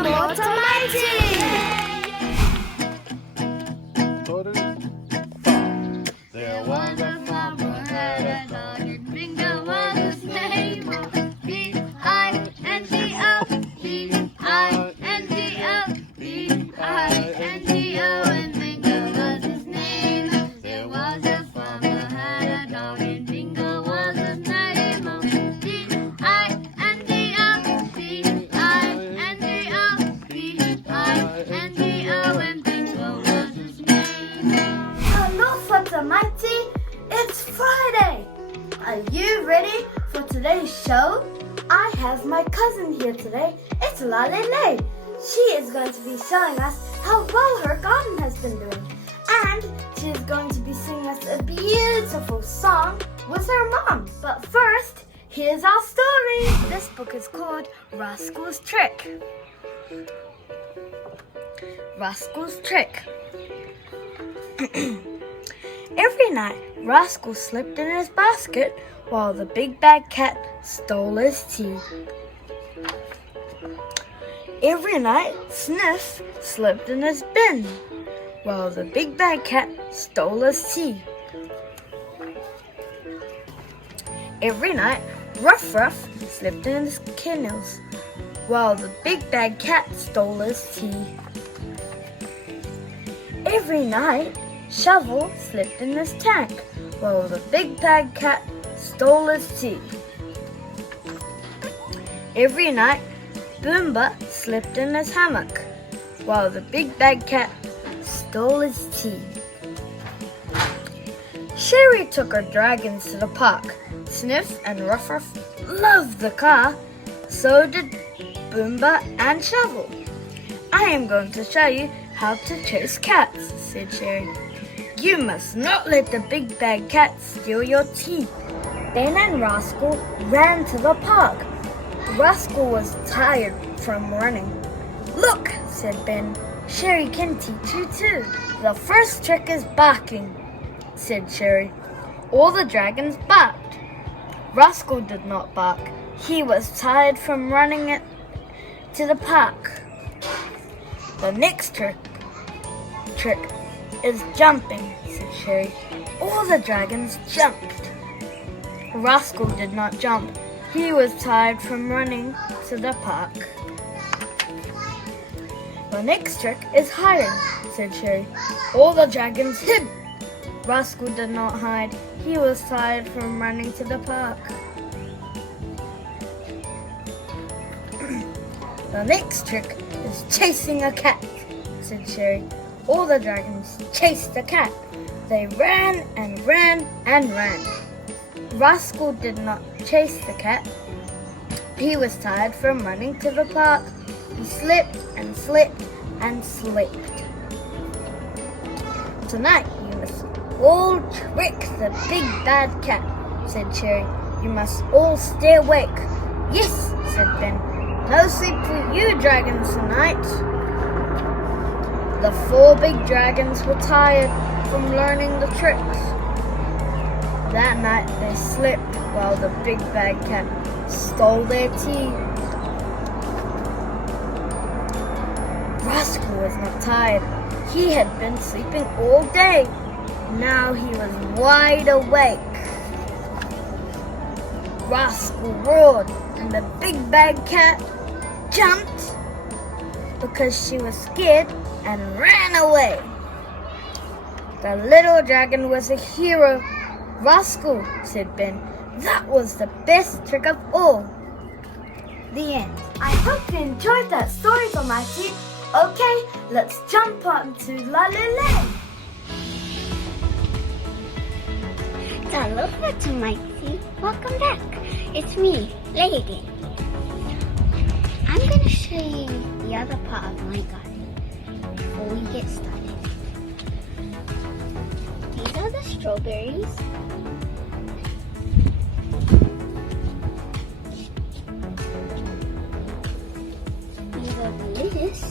Mambo Tamaiti! There was a farmer had a dog, and Bingo was his name. B-I-N-G-O, B-I-N-G-O, B-I-N-G-O, and Bingo was his name. There was a farmer had a dog, and Bingo was his name. B-I-N-G-O, B-I-N-G-O, B-I-N-G-O, and Bingo was his name. Hello for Tamaiti, it's Friday! Are you ready for today's show? I have my cousin here today, it's Lalele. She is going to be showing us how well her garden has been doing. And she is going to be singing us a beautiful song with her mom. But first, here's our story. This book is called Rascal's Trick. Rascal's Trick. Every night, Rascal slept in his basket while the big bad cat stole his tea. Every night, Sniff slept in his bin while the big bad cat stole his tea. Every night, Ruff Ruff slept in his kennels while the big bad cat stole his tea. Every night, Shovel slept in his tank while the big bad cat stole his tea. Every night, Boomba slept in his hammock while the big bad cat stole his tea. Sherry took her dragons to the park. Sniff and Ruff Ruff loved the car. So did Boomba and Shovel. I am going to show you how to chase cats, said Sherry. You must not let the big bad cat steal your tea. Ben and Rascal ran to the park. Rascal was tired from running. Look, said Ben, Sherry can teach you too. The first trick is barking, said Sherry. All the dragons barked. Rascal did not bark. He was tired from running it to the park. The next trick is jumping, said Sherry. All the dragons jumped. Rascal did not jump. He was tired from running to the park. The next trick is hiding, said Sherry. All the dragons hid. Rascal did not hide. He was tired from running to the park. The next trick is chasing a cat, said Sherry. All the dragons chased the cat. They ran and ran and ran. Rascal did not chase the cat. He was tired from running to the park. He slipped and slipped and slipped. Tonight you must all trick the big bad cat, said Cherry. You must all stay awake. Yes, said Ben. No sleep for you dragons tonight. The 4 big dragons were tired from learning the tricks. That night they slept while the big bad cat stole their tea. Rascal was not tired. He had been sleeping all day. Now he was wide awake. Rascal roared and the big bad cat jumped because she was scared and ran away. The little dragon was a hero. Rascal, said Ben. That was the best trick of all. The end. I hope you enjoyed that story, Tamaiti. Okay, let's jump on to Lalele. Aloha, Tamaiti. Welcome back. It's me, Lady. I'm going to show you the other part of my garden before we get started. These are the strawberries. These are the lettuce.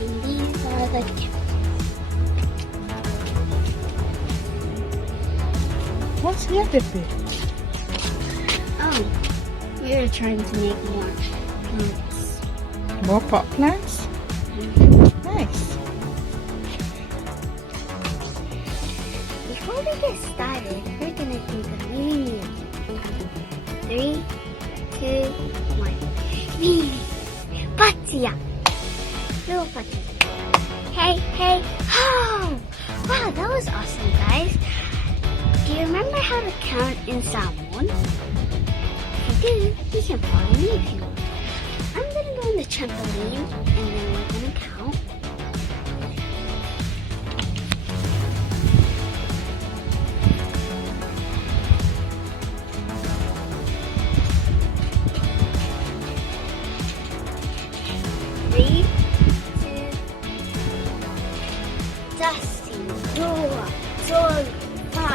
And these are the carrots. What's the other bit? we're trying to make more plants. More pot plants? Nice. Before we get started, we're gonna do the mini. 3, 2, 1. Mini. Patsia. Little patsia. Hey, hey, ho! Wow, that was awesome, guys. Do you remember how to count in Samoan? If you do, you can follow me if you want. I'm gonna go on the trampoline, and then we're gonna count. Three, two, Dusty, Dua, Sol, Pa,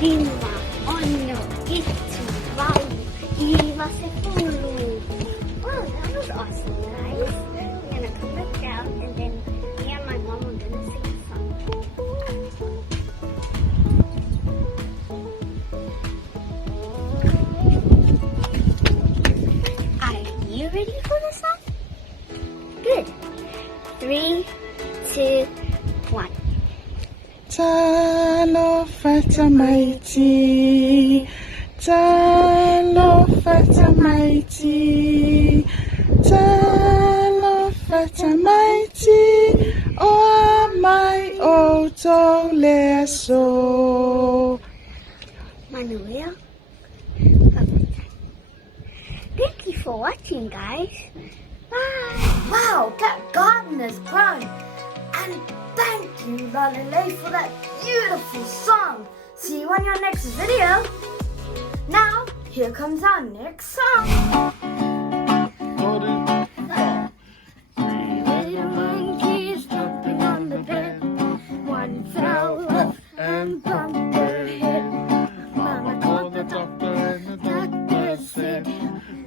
Lima, Ono, Itu, Wau, Iwa, Sepulu. Wow, that was awesome, guys. We're gonna come back down, and then me and my mom are gonna sing a song. Are you ready for the song? Good. 3, 2, 1. Talofa Tamaiti, Talofa Tamaiti, Talofa Tamaiti, o mai o tō lea so. Manuel. Thank you for watching, guys. Bye. Wow, that garden has grown. And thank you, Lalele, for that beautiful song. See you on your next video. Now, here comes our next song. Three little monkeys jumping on the bed. One fell off and bumped their head. Mama called the doctor and the doctor said,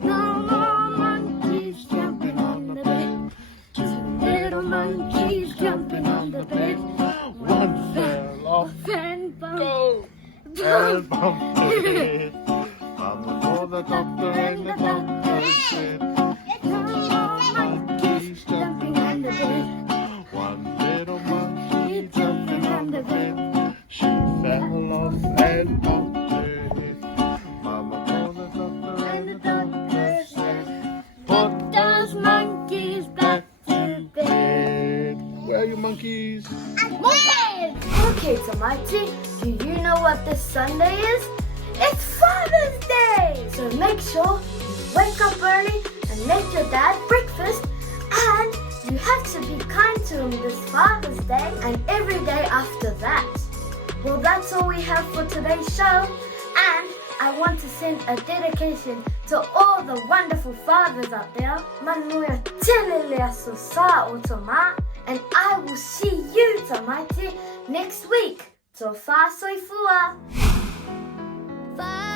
no more monkeys jumping on the bed. Two little monkeys jumping on the bed. One fell off and bumped their head. Mama called the doctor and the doctor said, no more monkeys jumping on the bed. one little monkey jumping on the bed. She fell off and bumped her head. Mama called the doctor and the doctor said, put those monkeys back to bed. Where are you monkeys? Okay, Tamaiti, do you know what this Sunday is? It's Father's Day! So make sure you wake up early and make your dad breakfast, and you have to be kind to him this Father's Day and every day after that. Well, that's all we have for today's show, and I want to send a dedication to all the wonderful fathers out there. Manuia telelea so sa o toma, and I will see you, Tamaiti, next week. So fa soifua. Father